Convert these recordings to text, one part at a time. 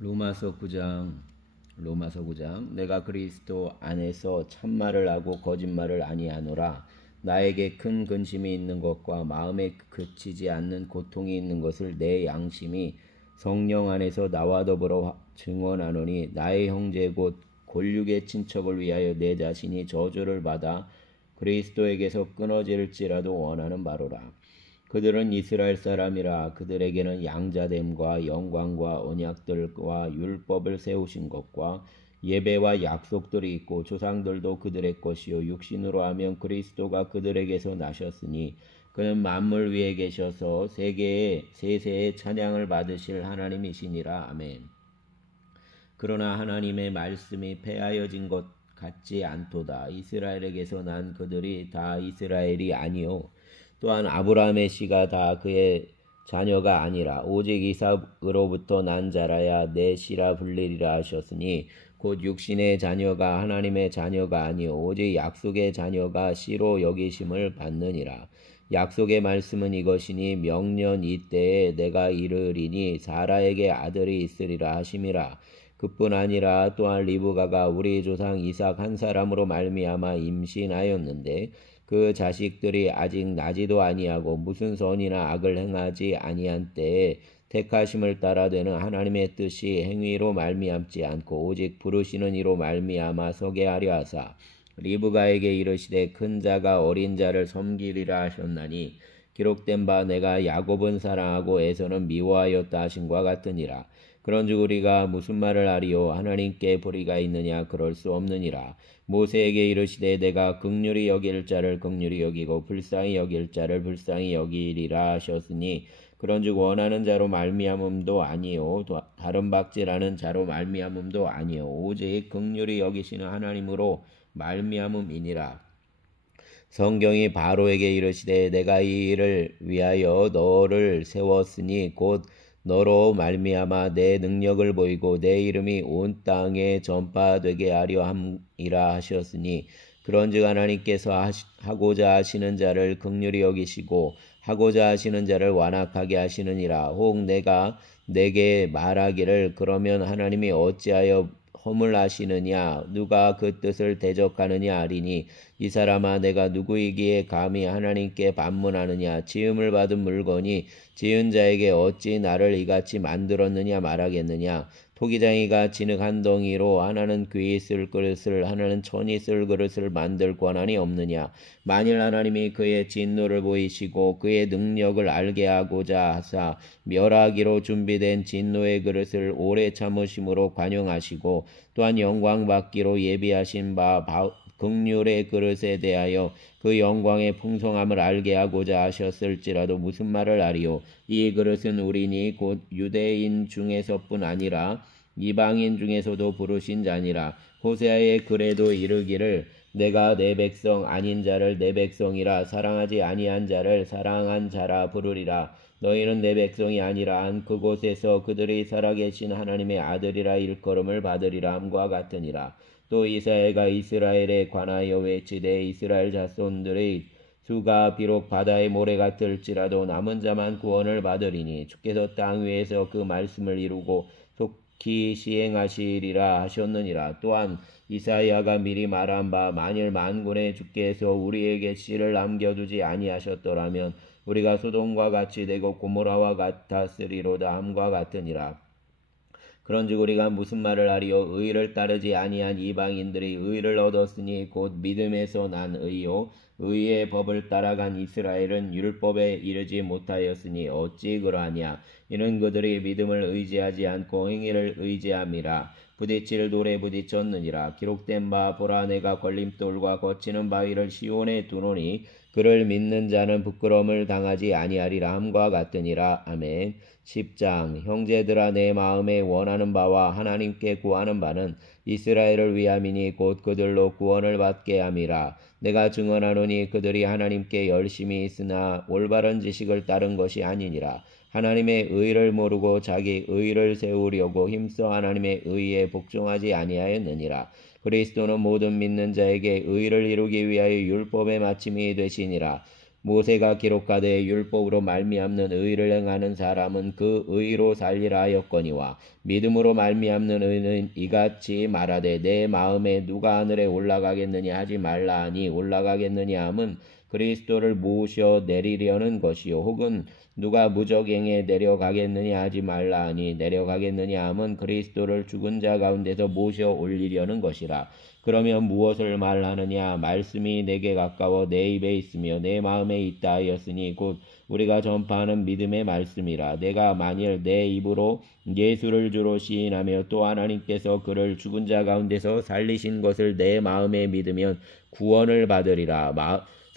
로마서 9장 내가 그리스도 안에서 참말을 하고 거짓말을 아니하노라. 나에게 큰 근심이 있는 것과 마음에 그치지 않는 고통이 있는 것을 내 양심이 성령 안에서 나와 더불어 증언하노니, 나의 형제 곧 골육의 친척을 위하여 내 자신이 저주를 받아 그리스도에게서 끊어질지라도 원하는 바로라. 그들은 이스라엘 사람이라. 그들에게는 양자됨과 영광과 언약들과 율법을 세우신 것과 예배와 약속들이 있고, 조상들도 그들의 것이요 육신으로 하면 그리스도가 그들에게서 나셨으니 그는 만물 위에 계셔서 세세의 찬양을 받으실 하나님이시니라. 아멘. 그러나 하나님의 말씀이 패하여진 것 같지 않도다. 이스라엘에게서 난 그들이 다 이스라엘이 아니요 또한 아브라함의 씨가 다 그의 자녀가 아니라 오직 이삭으로부터 난 자라야 내 씨라 불리리라 하셨으니, 곧 육신의 자녀가 하나님의 자녀가 아니요 오직 약속의 자녀가 씨로 여기심을 받느니라. 약속의 말씀은 이것이니, 명년 이때에 내가 이르리니 사라에게 아들이 있으리라 하심이라. 그뿐 아니라 또한 리브가가 우리 조상 이삭 한 사람으로 말미암아 임신하였는데, 그 자식들이 아직 나지도 아니하고 무슨 선이나 악을 행하지 아니한 때에 택하심을 따라 되는 하나님의 뜻이 행위로 말미암지 않고 오직 부르시는 이로 말미암아 서게 하려 하사, 리브가에게 이르시되 큰 자가 어린 자를 섬기리라 하셨나니, 기록된 바 내가 야곱은 사랑하고 에서는 미워하였다 하신과 같으니라. 그런즉 우리가 무슨 말을 하리요? 하나님께 불의가 있느냐? 그럴 수 없느니라. 모세에게 이르시되 내가 긍휼히 여길 자를 긍휼히 여기고 불쌍히 여길 자를 불쌍히 여기리라 하셨으니, 그런즉 원하는 자로 말미암음도 아니요 다른 박질하는 자로 말미암음도 아니요 오직 긍휼히 여기시는 하나님으로 말미암음이니라. 성경이 바로에게 이르시되 내가 이 일을 위하여 너를 세웠으니 곧 너로 말미암아 내 능력을 보이고 내 이름이 온 땅에 전파되게 하려 함이라 하셨으니, 그런즉 하나님께서 하고자 하시는 자를 긍휼히 여기시고 하고자 하시는 자를 완악하게 하시느니라. 혹 내가 내게 말하기를 그러면 하나님이 어찌하여 허물하시느냐? 누가 그 뜻을 대적하느냐 하리니, 이 사람아 내가 누구이기에 감히 하나님께 반문하느냐? 지음을 받은 물건이 지은 자에게 어찌 나를 이같이 만들었느냐 말하겠느냐? 토기장이가 진흙 한 덩이로 하나는 귀히 쓸 그릇을 하나는 천이 쓸 그릇을 만들 권한이 없느냐? 만일 하나님이 그의 진노를 보이시고 그의 능력을 알게 하고자 하사 멸하기로 준비된 진노의 그릇을 오래 참으심으로 관용하시고, 또한 영광 받기로 예비하신 바 긍휼의 그릇에 대하여 그 영광의 풍성함을 알게 하고자 하셨을지라도 무슨 말을 하리요? 이 그릇은 우리니 곧 유대인 중에서뿐 아니라 이방인 중에서도 부르신 자니라. 호세아의 글에도 이르기를 내가 내 백성 아닌 자를 내 백성이라, 사랑하지 아니한 자를 사랑한 자라 부르리라. 너희는 내 백성이 아니라 한 그곳에서 그들이 살아계신 하나님의 아들이라 일컬음을 받으리라 함과 같으니라. 또 이사야가 이스라엘에 관하여 외치되 이스라엘 자손들의 수가 비록 바다의 모래 같을지라도 남은 자만 구원을 받으리니, 주께서 땅 위에서 그 말씀을 이루고 속히 시행하시리라 하셨느니라. 또한 이사야가 미리 말한 바 만일 만군의 주께서 우리에게 씨를 남겨두지 아니하셨더라면 우리가 소돔과 같이 되고 고모라와 같았으리로다 함과 같으니라. 그런즉 우리가 무슨 말을 하리요? 의를 따르지 아니한 이방인들이 의를 얻었으니 곧 믿음에서 난 의요 의의 법을 따라간 이스라엘은 율법에 이르지 못하였으니 어찌 그러하냐? 이는 그들이 믿음을 의지하지 않고 행위를 의지함이라. 부딪힐 돌에 부딪혔느니라. 기록된 바 보라 내가 걸림돌과 거치는 바위를 시온에 두노니 그를 믿는 자는 부끄러움을 당하지 아니하리라 함과 같으니라. 아멘. 10장. 형제들아 내 마음에 원하는 바와 하나님께 구하는 바는 이스라엘을 위함이니 곧 그들로 구원을 받게 함이라. 내가 증언하노니 그들이 하나님께 열심히 있으나 올바른 지식을 따른 것이 아니니라. 하나님의 의를 모르고 자기 의를 세우려고 힘써 하나님의 의에 복종하지 아니하였느니라. 그리스도는 모든 믿는 자에게 의를 이루기 위하여 율법의 마침이 되시니라. 모세가 기록하되 율법으로 말미암는 의를 행하는 사람은 그 의로 살리라 하였거니와 믿음으로 말미암는 의는 이같이 말하되 내 마음에 누가 하늘에 올라가겠느냐 하지 말라 하니 올라가겠느냐 함은 그리스도를 모셔 내리려는 것이요 혹은 누가 무적행에 내려가겠느냐 하지 말라 하니 내려가겠느냐 함은 그리스도를 죽은 자 가운데서 모셔 올리려는 것이라. 그러면 무엇을 말하느냐? 말씀이 내게 가까워 내 입에 있으며 내 마음에 있다 하였으니 곧 우리가 전파하는 믿음의 말씀이라. 내가 만일 내 입으로 예수를 주로 시인하며 또 하나님께서 그를 죽은 자 가운데서 살리신 것을 내 마음에 믿으면 구원을 받으리라.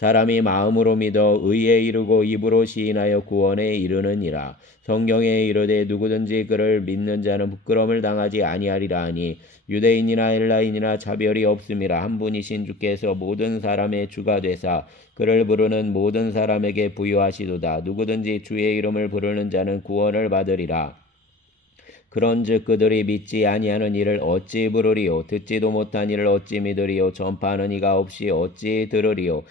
사람이 마음으로 믿어 의에 이르고 입으로 시인하여 구원에 이르느니라. 성경에 이르되 누구든지 그를 믿는 자는 부끄러움을 당하지 아니하리라 하니 유대인이나 헬라인이나 차별이 없음이라. 한 분이신 주께서 모든 사람의 주가 되사 그를 부르는 모든 사람에게 부유하시도다. 누구든지 주의 이름을 부르는 자는 구원을 받으리라. 그런즉 그들이 믿지 아니하는 이를 어찌 부르리요? 듣지도 못한 이를 어찌 믿으리요? 전파하는 이가 없이 어찌 들으리요?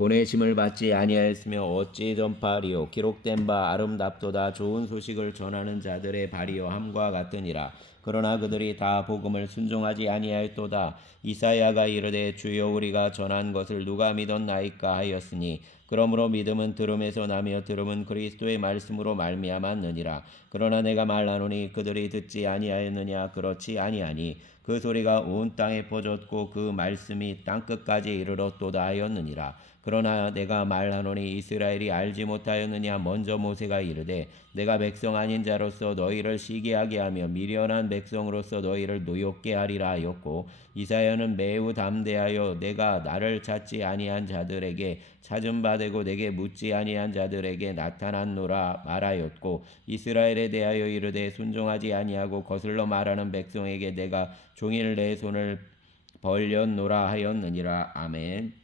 보내심을 받지 아니하였으며 어찌 전파하리요? 기록된 바 아름답도다. 좋은 소식을 전하는 자들의 발이요 함과 같으니라. 그러나 그들이 다 복음을 순종하지 아니하였도다. 이사야가 이르되 주여 우리가 전한 것을 누가 믿었나이까 하였으니 그러므로 믿음은 들음에서 나며 들음은 그리스도의 말씀으로 말미암았느니라. 그러나 내가 말하노니 그들이 듣지 아니하였느냐? 그렇지 아니하니 그 소리가 온 땅에 퍼졌고 그 말씀이 땅끝까지 이르렀도다 하였느니라. 그러나 내가 말하노니 이스라엘이 알지 못하였느냐? 먼저 모세가 이르되 내가 백성 아닌 자로서 너희를 시기하게 하며 미련한 백성으로서 너희를 노엽게 하리라 하였고 이사야는 매우 담대하여 내가 나를 찾지 아니한 자들에게 찾은 바 되고 내게 묻지 아니한 자들에게 나타났노라 말하였고 이스라엘에 대하여 이르되 순종하지 아니하고 거슬러 말하는 백성에게 내가 종일 내 손을 벌렸노라 하였느니라. 아멘.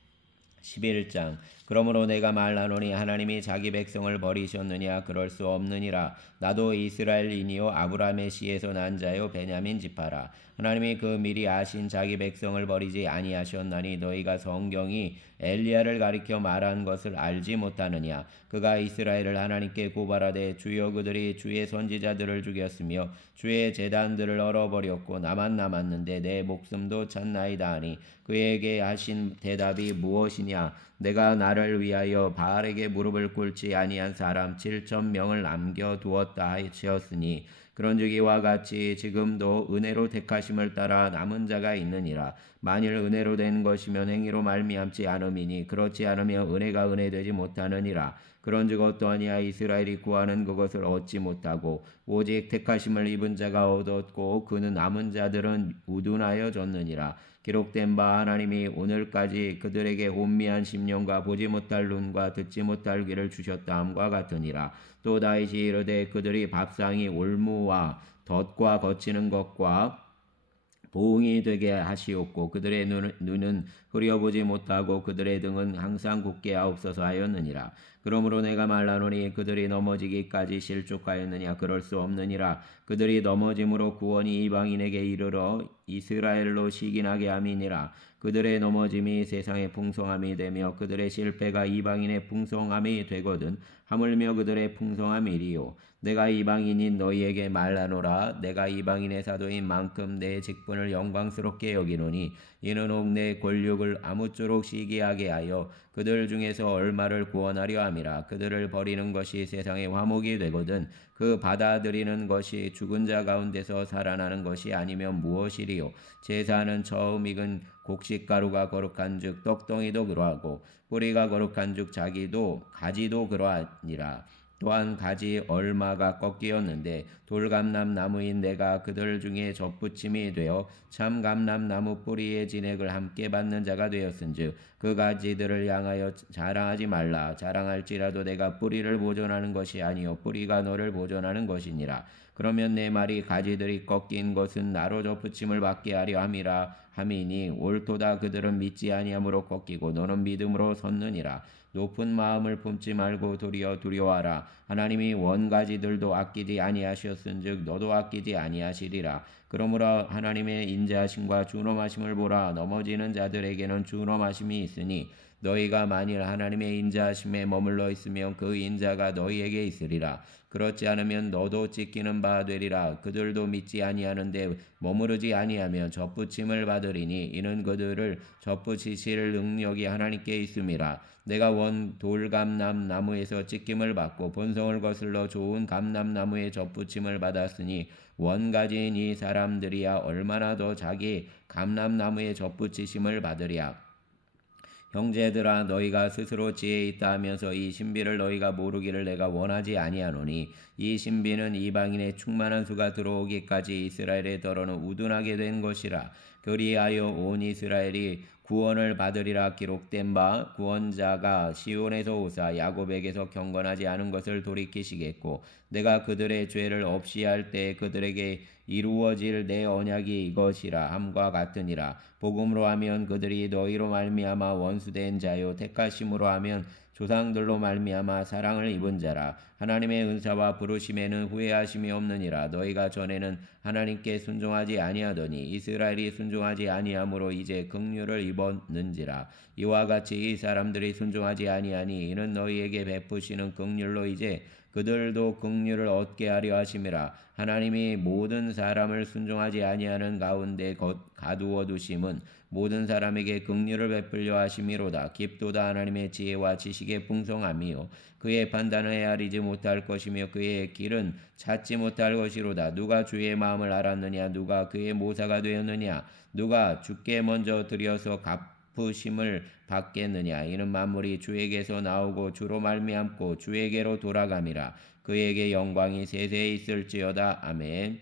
11장. 그러므로 내가 말하노니 하나님이 자기 백성을 버리셨느냐? 그럴 수 없느니라. 나도 이스라엘인이요 아브라함의 씨에서 난 자요 베냐민 지파라. 하나님이 그 미리 아신 자기 백성을 버리지 아니하셨나니 너희가 성경이 엘리야를 가리켜 말한 것을 알지 못하느냐? 그가 이스라엘을 하나님께 고발하되 주여 그들이 주의 선지자들을 죽였으며 주의 제단들을 얼어버렸고 나만 남았는데 내 목숨도 찾나이다 하니 그에게 하신 대답이 무엇이냐? 내가 나를 위하여 바알에게 무릎을 꿇지 아니한 사람 7,000명을 남겨두었다 하였으니 그런즉 이와 같이 지금도 은혜로 택하심을 따라 남은 자가 있느니라. 만일 은혜로 된 것이면 행위로 말미암지 않음이니 그렇지 않으면 은혜가 은혜되지 못하느니라. 그런즉 어떠하냐? 이스라엘이 구하는 그것을 얻지 못하고 오직 택하심을 입은 자가 얻었고 그는 남은 자들은 우둔하여 졌느니라. 기록된 바 하나님이 오늘까지 그들에게 혼미한 심령과 보지 못할 눈과 듣지 못할 귀를 주셨다 함과 같으니라. 또 다윗이 이르되 그들이 밥상이 올무와 덫과 거치는 것과 보응이 되게 하시옵고 그들의 눈은 흐려보지 못하고 그들의 등은 항상 굳게 하옵소서 하였느니라. 그러므로 내가 말하노니 그들이 넘어지기까지 실족하였느냐? 그럴 수 없느니라. 그들이 넘어짐으로 구원이 이방인에게 이르러 이스라엘로 시기나게 함이니라. 그들의 넘어짐이 세상의 풍성함이 되며 그들의 실패가 이방인의 풍성함이 되거든 하물며 그들의 풍성함이리요. 내가 이방인인 너희에게 말하노라. 내가 이방인의 사도인 만큼 내 직분을 영광스럽게 여기노니 이는 옥 내 권력을 아무쪼록 시기하게 하여 그들 중에서 얼마를 구원하려 함이라. 그들을 버리는 것이 세상의 화목이 되거든 그 받아들이는 것이 죽은 자 가운데서 살아나는 것이 아니면 무엇이리요? 제사는 처음 익은 곡식가루가 거룩한즉 떡덩이도 그러하고 뿌리가 거룩한즉 가지도 그러하니라. 또한 가지 얼마가 꺾이었는데 돌감람 나무인 내가 그들 중에 접붙임이 되어 참 감람나무 뿌리의 진액을 함께 받는 자가 되었은즉 그 가지들을 향하여 자랑하지 말라. 자랑할지라도 내가 뿌리를 보존하는 것이 아니요 뿌리가 너를 보존하는 것이니라. 그러면 내 말이 가지들이 꺾인 것은 나로 접붙임을 받게 하려 함이니 옳도다. 그들은 믿지 아니함으로 꺾이고 너는 믿음으로 섰느니라. 높은 마음을 품지 말고 도리어 두려워하라. 하나님이 원가지들도 아끼지 아니하셨은즉 너도 아끼지 아니하시리라. 그러므로 하나님의 인자하심과 준엄하심을 보라. 넘어지는 자들에게는 준엄하심이 있으니 너희가 만일 하나님의 인자하심에 머물러 있으면 그 인자가 너희에게 있으리라. 그렇지 않으면 너도 찢기는 바 되리라. 그들도 믿지 아니하는데 머무르지 아니하면 접붙임을 받으리니 이는 그들을 접붙이실 능력이 하나님께 있음이라. 내가 원 돌감람 나무에서 찢김을 받고 본성을 거슬러 좋은 감람나무에 접붙임을 받았으니 원 가진 이 사람들이야 얼마나 더 자기 감람나무에 접붙이심을 받으랴. 형제들아 너희가 스스로 지혜 있다 하면서 이 신비를 너희가 모르기를 내가 원하지 아니하노니 이 신비는 이방인의 충만한 수가 들어오기까지 이스라엘의 더러는 우둔하게 된 것이라. 그리하여 온 이스라엘이 구원을 받으리라. 기록된 바 구원자가 시온에서 오사 야곱에게서 경건하지 않은 것을 돌이키시겠고 내가 그들의 죄를 없이 할 때 그들에게 이루어질 내 언약이 이것이라 함과 같으니라. 복음으로 하면 그들이 너희로 말미암아 원수된 자요 택하심으로 하면 조상들로 말미암아 사랑을 입은 자라. 하나님의 은사와 부르심에는 후회하심이 없느니라. 너희가 전에는 하나님께 순종하지 아니하더니 이스라엘이 순종하지 아니하므로 이제 긍휼을 입었는지라. 이와 같이 이 사람들이 순종하지 아니하니 이는 너희에게 베푸시는 긍휼로 이제 그들도 긍휼을 얻게 하려 하심이라. 하나님이 모든 사람을 순종하지 아니하는 가운데 가두어 두심은 모든 사람에게 긍휼을 베풀려 하심이로다. 깊도다 하나님의 지혜와 지식의 풍성함이요 그의 판단을 헤아리지 못할 것이며 그의 길은 찾지 못할 것이로다. 누가 주의 마음을 알았느냐? 누가 그의 모사가 되었느냐? 누가 주께 먼저 드려서 갚으심을 받겠느냐? 이는 만물이 주에게서 나오고 주로 말미암고 주에게로 돌아감이라. 그에게 영광이 세세히 있을지어다. 아멘.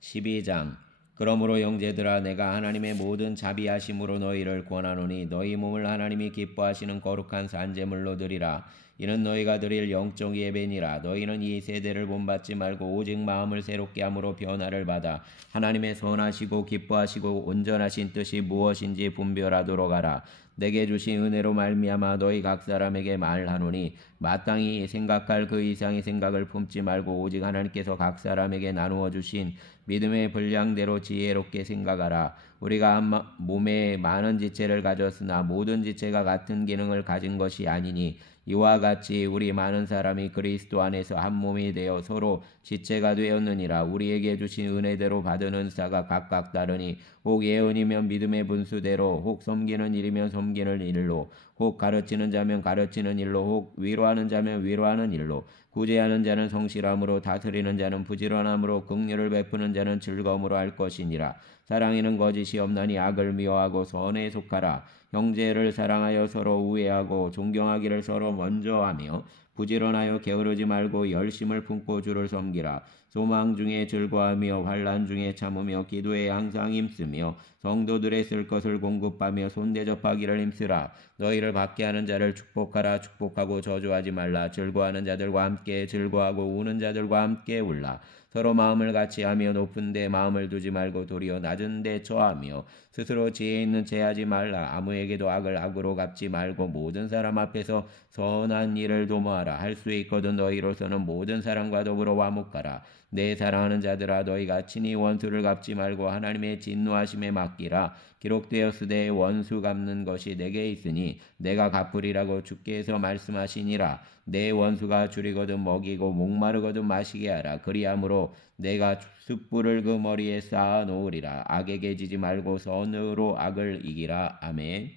12장. 그러므로 형제들아 내가 하나님의 모든 자비하심으로 너희를 권하노니 너희 몸을 하나님이 기뻐하시는 거룩한 산제물로 드리라. 이는 너희가 드릴 영적 예배니라. 너희는 이 세대를 본받지 말고 오직 마음을 새롭게 함으로 변화를 받아 하나님의 선하시고 기뻐하시고 온전하신 뜻이 무엇인지 분별하도록 하라. 내게 주신 은혜로 말미암아 너희 각 사람에게 말하노니 마땅히 생각할 그 이상의 생각을 품지 말고 오직 하나님께서 각 사람에게 나누어 주신 믿음의 분량대로 지혜롭게 생각하라. 우리가 몸에 많은 지체를 가졌으나 모든 지체가 같은 기능을 가진 것이 아니니 이와 같이 우리 많은 사람이 그리스도 안에서 한 몸이 되어 서로 지체가 되었느니라. 우리에게 주신 은혜대로 받은 은사가 각각 다르니 혹 예언이면 믿음의 분수대로, 혹 섬기는 일이면 섬기는 일로, 혹 가르치는 자면 가르치는 일로, 혹 위로하는 자면 위로하는 일로, 구제하는 자는 성실함으로, 다스리는 자는 부지런함으로, 긍휼을 베푸는 자는 즐거움으로 할 것이니라. 사랑에는 거짓이 없나니 악을 미워하고 선에 속하라. 형제를 사랑하여 서로 우애하고 존경하기를 서로 먼저 하며 부지런하여 게으르지 말고 열심을 품고 주를 섬기라. 소망 중에 즐거워하며 환난 중에 참으며 기도에 항상 힘쓰며 성도들의 쓸 것을 공급하며 손대접하기를 힘쓰라. 너희를 받게 하는 자를 축복하라. 축복하고 저주하지 말라. 즐거워하는 자들과 함께 즐거워하고 우는 자들과 함께 울라. 서로 마음을 같이 하며 높은 데 마음을 두지 말고 도리어 낮은 데 처하며 스스로 지혜 있는 채 하지 말라. 아무에게도 악을 악으로 갚지 말고 모든 사람 앞에서 선한 일을 도모하라. 할 수 있거든 너희로서는 모든 사람과 더불어 화목하라. 내 사랑하는 자들아 너희가 친히 원수를 갚지 말고 하나님의 진노하심에 맡기라. 기록되었으되 원수 갚는 것이 내게 있으니 내가 갚으리라고 주께서 말씀하시니라. 내 원수가 줄이거든 먹이고 목마르거든 마시게 하라. 그리함으로 내가 숯불을 그 머리에 쌓아 놓으리라. 악에게 지지 말고 선으로 악을 이기라. 아멘.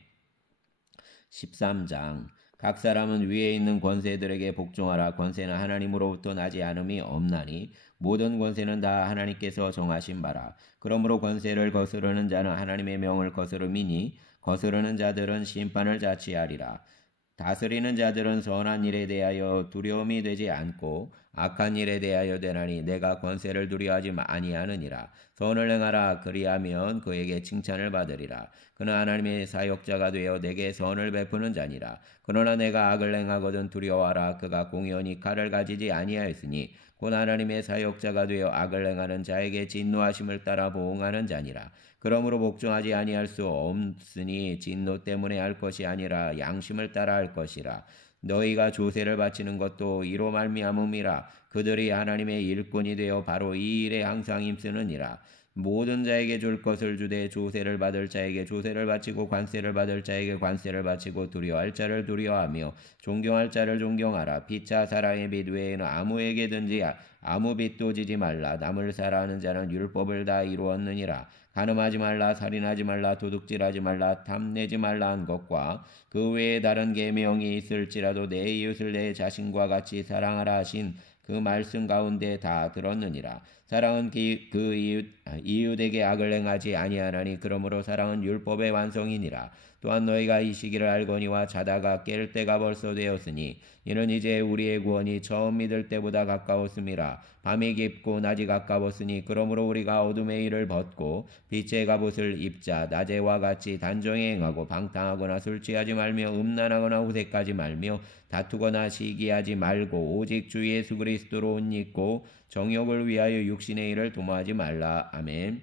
13장. 각 사람은 위에 있는 권세들에게 복종하라. 권세는 하나님으로부터 나지 않음이 없나니 모든 권세는 다 하나님께서 정하신 바라. 그러므로 권세를 거스르는 자는 하나님의 명을 거스름이니 거스르는 자들은 심판을 자취하리라. 다스리는 자들은 선한 일에 대하여 두려움이 되지 않고 악한 일에 대하여 되나니 내가 권세를 두려워하지 아니하느니라. 선을 행하라. 그리하면 그에게 칭찬을 받으리라. 그는 하나님의 사역자가 되어 내게 선을 베푸는 자니라. 그러나 내가 악을 행하거든 두려워하라. 그가 공연히 칼을 가지지 아니하였으니 곧 하나님의 사역자가 되어 악을 행하는 자에게 진노하심을 따라 보응하는 자니라. 그러므로 복종하지 아니할 수 없으니 진노 때문에 할 것이 아니라 양심을 따라 할 것이라. 너희가 조세를 바치는 것도 이로 말미암음이라. 그들이 하나님의 일꾼이 되어 바로 이 일에 항상 힘쓰느니라. 모든 자에게 줄 것을 주되 조세를 받을 자에게 조세를 바치고 관세를 받을 자에게 관세를 바치고 두려워할 자를 두려워하며 존경할 자를 존경하라. 피차 사랑의 빚 외에는 아무에게든지 아무 빚도 지지 말라. 남을 사랑하는 자는 율법을 다 이루었느니라. 간음하지 말라, 살인하지 말라, 도둑질하지 말라, 탐내지 말라 한 것과 그 외에 다른 계명이 있을지라도 내 이웃을 내 자신과 같이 사랑하라 하신 그 말씀 가운데 다 들었느니라. 사랑은 그 이웃에게 악을 행하지 아니하나니 그러므로 사랑은 율법의 완성이니라. 또한 너희가 이 시기를 알거니와 자다가 깰 때가 벌써 되었으니 이는 이제 우리의 구원이 처음 믿을 때보다 가까웠음이라. 밤이 깊고 낮이 가까웠으니 그러므로 우리가 어둠의 일을 벗고 빛의 갑옷을 입자. 낮에와 같이 단정히 행하고 방탕하거나 술 취하지 말며 음란하거나 후색하지 말며 다투거나 시기하지 말고 오직 주 예수 그리스도로 옷 입고 정욕을 위하여 육신의 일을 도모하지 말라. 아멘.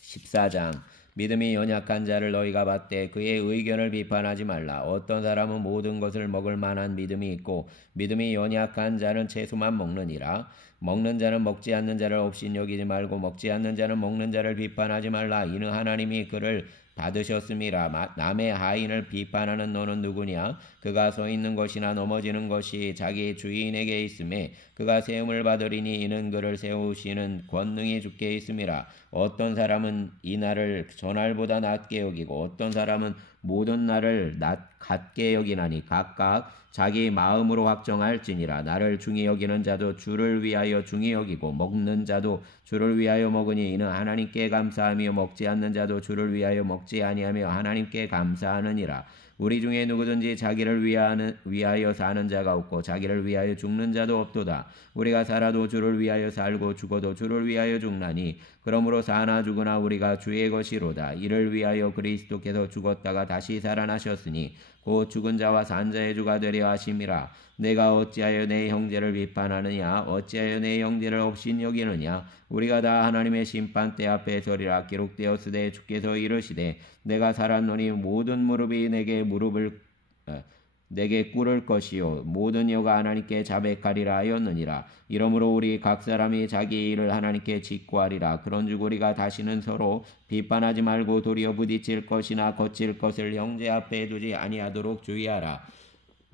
14장 믿음이 연약한 자를 너희가 받되 그의 의견을 비판하지 말라. 어떤 사람은 모든 것을 먹을 만한 믿음이 있고 믿음이 연약한 자는 채소만 먹느니라. 먹는 자는 먹지 않는 자를 업신여기지 말고 먹지 않는 자는 먹는 자를 비판하지 말라. 이는 하나님이 그를 받으셨음이라. 남의 하인을 비판하는 너는 누구냐? 그가 서 있는 것이나 넘어지는 것이 자기 주인에게 있음에 그가 세움을 받으리니 이는 그를 세우시는 권능이 주께 있음이라. 어떤 사람은 이 날을 전날보다 낮게 여기고 어떤 사람은 모든 날을 같게 여기나니 각각 자기 마음으로 확정할지니라. 나를 중히 여기는 자도 주를 위하여 중히 여기고 먹는 자도 주를 위하여 먹으니 이는 하나님께 감사하며 먹지 않는 자도 주를 위하여 먹지 아니하며 하나님께 감사하느니라. 우리 중에 누구든지 자기를 위하여 사는 자가 없고 자기를 위하여 죽는 자도 없도다. 우리가 살아도 주를 위하여 살고 죽어도 주를 위하여 죽나니 그러므로 사나 죽으나 우리가 주의 것이로다. 이를 위하여 그리스도께서 죽었다가 다시 살아나셨으니 곧 죽은 자와 산 자의 주가 되려 하심이라. 내가 어찌하여 내 형제를 비판하느냐? 어찌하여 내 형제를 업신여기느냐? 우리가 다 하나님의 심판대 앞에 서리라. 기록되었으되 주께서 이르시되 내가 살았노니 모든 무릎이 내게 꿇을 것이요 모든 혀가 하나님께 자백하리라 하였느니라. 이러므로 우리 각 사람이 자기 일을 하나님께 직구하리라. 그런즉 우리가 다시는 서로 비판하지 말고 도리어 부딪힐 것이나 거칠 것을 형제 앞에 두지 아니하도록 주의하라.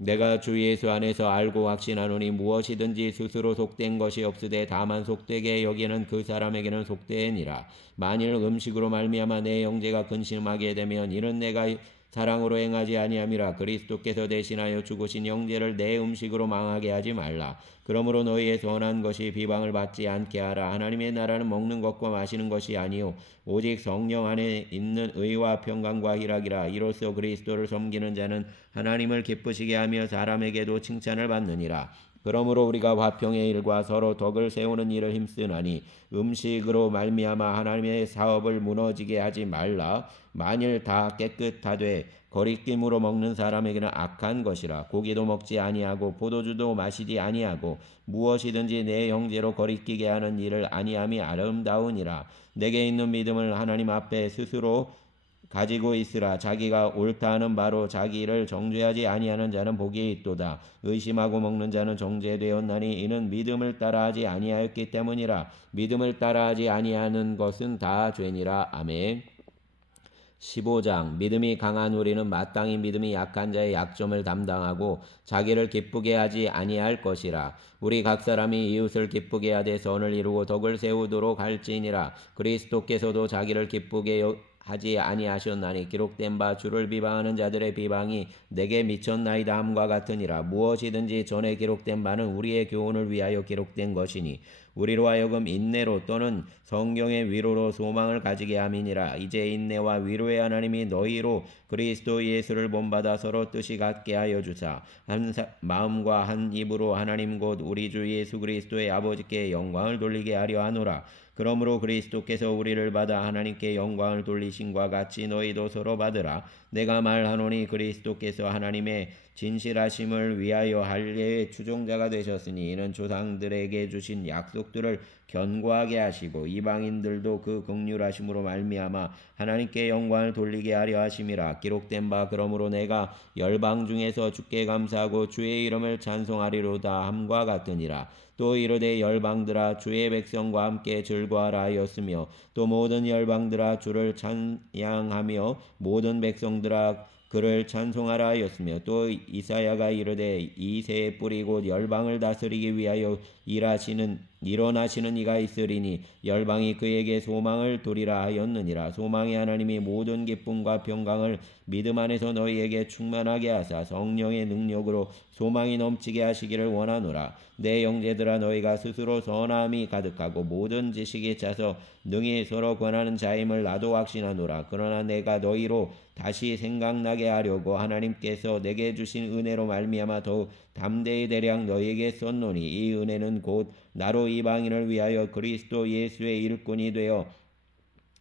내가 주 예수 안에서 알고 확신하노니 무엇이든지 스스로 속된 것이 없으되 다만 속되게 여기는 그 사람에게는 속되니라. 만일 음식으로 말미암아 내 형제가 근심하게 되면 이는 내가 사랑으로 행하지 아니함이라. 그리스도께서 대신하여 죽으신 형제를 내 음식으로 망하게 하지 말라. 그러므로 너희의 선한 것이 비방을 받지 않게 하라. 하나님의 나라는 먹는 것과 마시는 것이 아니요 오직 성령 안에 있는 의와 평강과 희락이라. 이로써 그리스도를 섬기는 자는 하나님을 기쁘시게 하며 사람에게도 칭찬을 받느니라. 그러므로 우리가 화평의 일과 서로 덕을 세우는 일을 힘쓰나니 음식으로 말미암아 하나님의 사업을 무너지게 하지 말라. 만일 다 깨끗하되 거리낌으로 먹는 사람에게는 악한 것이라. 고기도 먹지 아니하고 포도주도 마시지 아니하고 무엇이든지 내 형제로 거리끼게 하는 일을 아니함이 아름다우니라. 내게 있는 믿음을 하나님 앞에 스스로 가지고 있으라. 자기가 옳다 하는 바로 자기를 정죄하지 아니하는 자는 복이 있도다. 의심하고 먹는 자는 정죄되었나니 이는 믿음을 따라하지 아니하였기 때문이라. 믿음을 따라하지 아니하는 것은 다 죄니라. 아멘. 15장 믿음이 강한 우리는 마땅히 믿음이 약한 자의 약점을 담당하고 자기를 기쁘게 하지 아니할 것이라. 우리 각 사람이 이웃을 기쁘게 하되 선을 이루고 덕을 세우도록 할지니라. 그리스도께서도 자기를 기쁘게 하지 아니하셨나니 기록된 바 주를 비방하는 자들의 비방이 내게 미쳤나이다 함과 같으니라. 무엇이든지 전에 기록된 바는 우리의 교훈을 위하여 기록된 것이니 우리로 하여금 인내로 또는 성경의 위로로 소망을 가지게 함이니라. 이제 인내와 위로의 하나님이 너희로 그리스도 예수를 본받아 서로 뜻이 같게 하여 주사 한 마음과 한 입으로 하나님 곧 우리 주 예수 그리스도의 아버지께 영광을 돌리게 하려 하노라. 그러므로 그리스도께서 우리를 받아 하나님께 영광을 돌리신과 같이 너희도 서로 받으라. 내가 말하노니 그리스도께서 하나님의 진실하심을 위하여 할례의 추종자가 되셨으니 이는 조상들에게 주신 약속들을 견고하게 하시고 이방인들도 그 긍휼하심으로 말미암아 하나님께 영광을 돌리게 하려 하심이라. 기록된 바 그러므로 내가 열방 중에서 주께 감사하고 주의 이름을 찬송하리로다 함과 같으니라. 또 이르되 열방들아 주의 백성과 함께 즐거워하라 하였으며 또 모든 열방들아 주를 찬양하며 모든 백성들아 그를 찬송하라 하였으며 또 이사야가 이르되 이 새의 뿌리 곧 열방을 다스리기 위하여 일어나시는 이가 있으리니 열방이 그에게 소망을 두리라 하였느니라. 소망의 하나님이 모든 기쁨과 평강을 믿음 안에서 너희에게 충만하게 하사 성령의 능력으로 소망이 넘치게 하시기를 원하노라. 내 형제들아 너희가 스스로 선함이 가득하고 모든 지식이 차서 능히 서로 권하는 자임을 나도 확신하노라. 그러나 내가 너희로 다시 생각나게 하려고 하나님께서 내게 주신 은혜로 말미암아 더욱 담대히 대량 너희에게 썼노니 이 은혜는 곧 나로 이방인을 위하여 그리스도 예수의 일꾼이 되어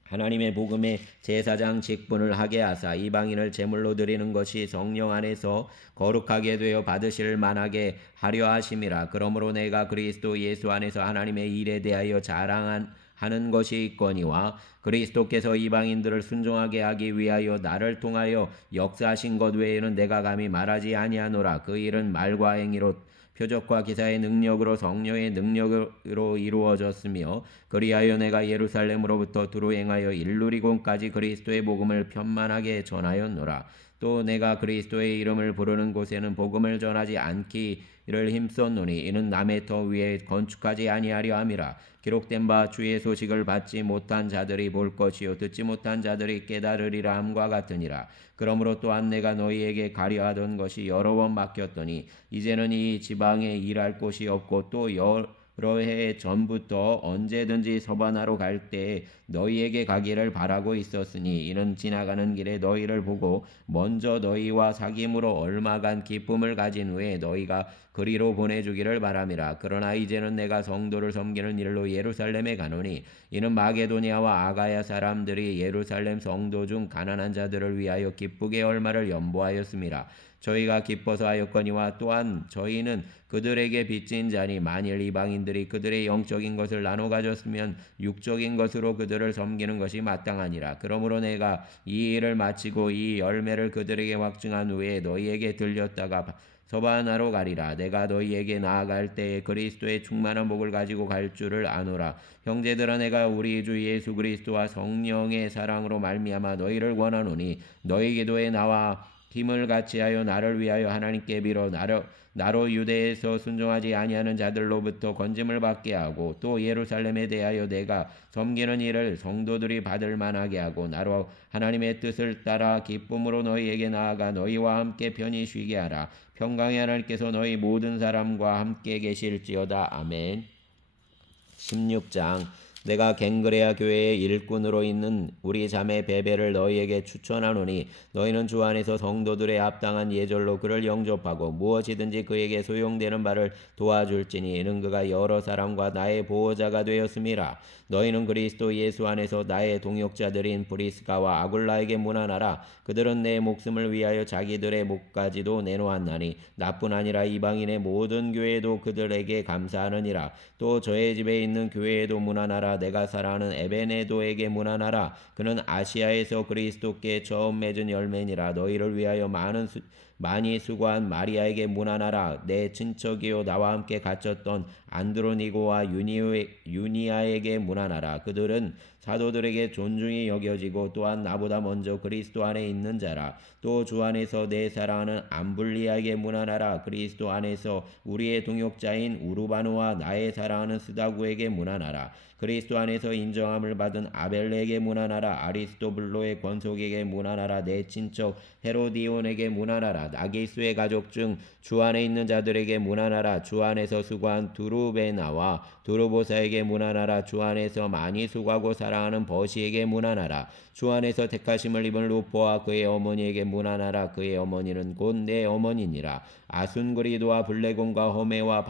하나님의 복음의 제사장 직분을 하게 하사 이방인을 제물로 드리는 것이 성령 안에서 거룩하게 되어 받으실 만하게 하려 하심이라. 그러므로 내가 그리스도 예수 안에서 하나님의 일에 대하여 자랑하는 것이 있거니와 그리스도께서 이방인들을 순종하게 하기 위하여 나를 통하여 역사하신 것 외에는 내가 감히 말하지 아니하노라. 그 일은 말과 행위로 표적과 기사의 능력으로 성령의 능력으로 이루어졌으며 그리하여 내가 예루살렘으로부터 두루 행하여 일루리곤까지 그리스도의 복음을 편만하게 전하였노라. 또 내가 그리스도의 이름을 부르는 곳에는 복음을 전하지 않기를 힘썼노니 이는 남의 터 위에 건축하지 아니하려 함이라. 기록된 바 주의 소식을 받지 못한 자들이 볼 것이요 듣지 못한 자들이 깨달으리라 함과 같으니라. 그러므로 또한 내가 너희에게 가려하던 것이 여러 번 막혔더니 이제는 이 지방에 일할 곳이 없고 또 여러 해 전부터 언제든지 서바나로 갈 때에 너희에게 가기를 바라고 있었으니 이는 지나가는 길에 너희를 보고 먼저 너희와 사귐으로 얼마간 기쁨을 가진 후에 너희가 그리로 보내주기를 바람이라. 그러나 이제는 내가 성도를 섬기는 일로 예루살렘에 가노니 이는 마게도니아와 아가야 사람들이 예루살렘 성도 중 가난한 자들을 위하여 기쁘게 얼마를 연보하였음이라. 저희가 기뻐서 하였거니와 또한 저희는 그들에게 빚진 자니 만일 이방인들이 그들의 영적인 것을 나눠 가졌으면 육적인 것으로 그들을 섬기는 것이 마땅하니라. 그러므로 내가 이 일을 마치고 이 열매를 그들에게 확증한 후에 너희에게 들렸다가 서바나로 가리라. 내가 너희에게 나아갈 때에 그리스도의 충만한 복을 가지고 갈 줄을 아노라. 형제들아 내가 우리 주 예수 그리스도와 성령의 사랑으로 말미암아 너희를 권하노니 너희 기도에 나와 힘을 같이하여 나를 위하여 하나님께 빌어 나로 유대에서 순종하지 아니하는 자들로부터 건짐을 받게 하고 또 예루살렘에 대하여 내가 섬기는 일을 성도들이 받을 만하게 하고 나로 하나님의 뜻을 따라 기쁨으로 너희에게 나아가 너희와 함께 편히 쉬게 하라. 평강의 하나님께서 너희 모든 사람과 함께 계실지어다. 아멘. 16장 내가 갱그레아 교회의 일꾼으로 있는 우리 자매 베베를 너희에게 추천하노니 너희는 주 안에서 성도들의 합당한 예절로 그를 영접하고 무엇이든지 그에게 소용되는 바를 도와줄지니 이는 그가 여러 사람과 나의 보호자가 되었음이라. 너희는 그리스도 예수 안에서 나의 동역자들인 브리스가와 아굴라에게 문안하라. 그들은 내 목숨을 위하여 자기들의 목까지도 내놓았나니 나뿐 아니라 이방인의 모든 교회도 그들에게 감사하느니라. 또 저의 집에 있는 교회에도 문안하라. 내가 사랑하는 에베네도에게 문안하라. 그는 아시아에서 그리스도께 처음 맺은 열매니라. 너희를 위하여 많이 수고한 마리아에게 문안하라. 내 친척이요 나와 함께 갇혔던 안드로니고와 유니아에게 문안하라. 그들은 사도들에게 존중이 여겨지고 또한 나보다 먼저 그리스도 안에 있는 자라. 또 주 안에서 내 사랑하는 암블리아에게 문안하라. 그리스도 안에서 우리의 동역자인 우르바노와 나의 사랑하는 스다구에게 문안하라. 그리스도 안에서 인정함을 받은 아벨레에게 문안하라. 아리스토블로의 권속에게 문안하라. 내 친척 헤로디온에게 문안하라. 나기수의 가족 중 주 안에 있는 자들에게 문안하라. 주 안에서 수고한 두루베나와 두루보사에게 문안하라. 주 안에서 많이 수고하고 사랑하는 버시에게 문안하라. 주 안에서 택하심을 입은 루포와 그의 어머니에게 문안하라. 그의 어머니는 곧 내 어머니니라. 아순그리도와 블레곤과 허메와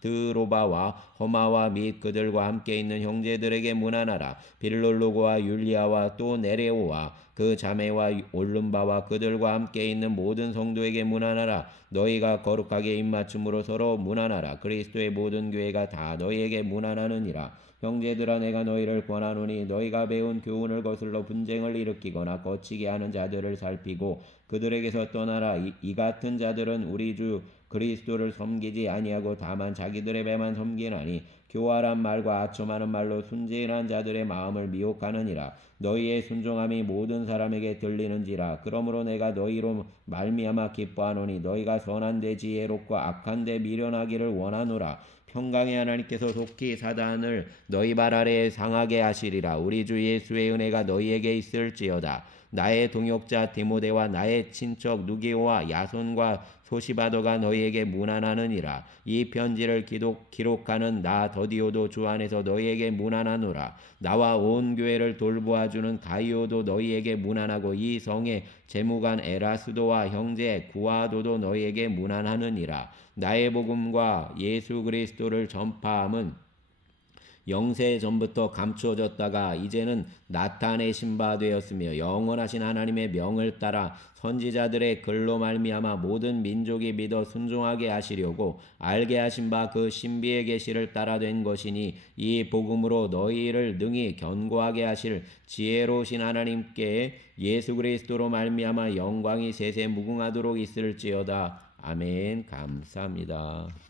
드로바와 허마와 및 그들과 함께 있는 형제들에게 문안하라. 빌롤로고와 율리아와 또 네레오와 그 자매와 올름바와 그들과 함께 있는 모든 성도에게 문안하라. 너희가 거룩하게 입맞춤으로 서로 문안하라. 그리스도의 모든 교회가 다 너희에게 문안하느니라. 형제들아, 내가 너희를 권하노니 너희가 배운 교훈을 거슬러 분쟁을 일으키거나 거치게 하는 자들을 살피고 그들에게서 떠나라. 이 같은 자들은 우리 주 그리스도를 섬기지 아니하고 다만 자기들의 배만 섬기나니 교활한 말과 아첨하는 말로 순진한 자들의 마음을 미혹하느니라. 너희의 순종함이 모든 사람에게 들리는지라. 그러므로 내가 너희로 말미암아 기뻐하노니 너희가 선한 데 지혜롭고 악한 데 미련하기를 원하노라. 평강의 하나님께서 속히 사단을 너희 발 아래에 상하게 하시리라. 우리 주 예수의 은혜가 너희에게 있을지어다. 나의 동역자 디모데와 나의 친척 누기오와 야손과 소시바도가 너희에게 문안하느니라. 이 편지를 기록하는 나 더디오도 주 안에서 너희에게 문안하노라. 나와 온 교회를 돌보아주는 가이오도 너희에게 문안하고 이 성의 재무관 에라스도와 형제 구아도도 너희에게 문안하느니라. 나의 복음과 예수 그리스도를 전파함은 영세 전부터 감추어졌다가 이제는 나타내신 바 되었으며 영원하신 하나님의 명을 따라 선지자들의 글로 말미암아 모든 민족이 믿어 순종하게 하시려고 알게 하신 바 그 신비의 계시를 따라 된 것이니 이 복음으로 너희를 능히 견고하게 하실 지혜로우신 하나님께 예수 그리스도로 말미암아 영광이 세세 무궁하도록 있을지어다. 아멘. 감사합니다.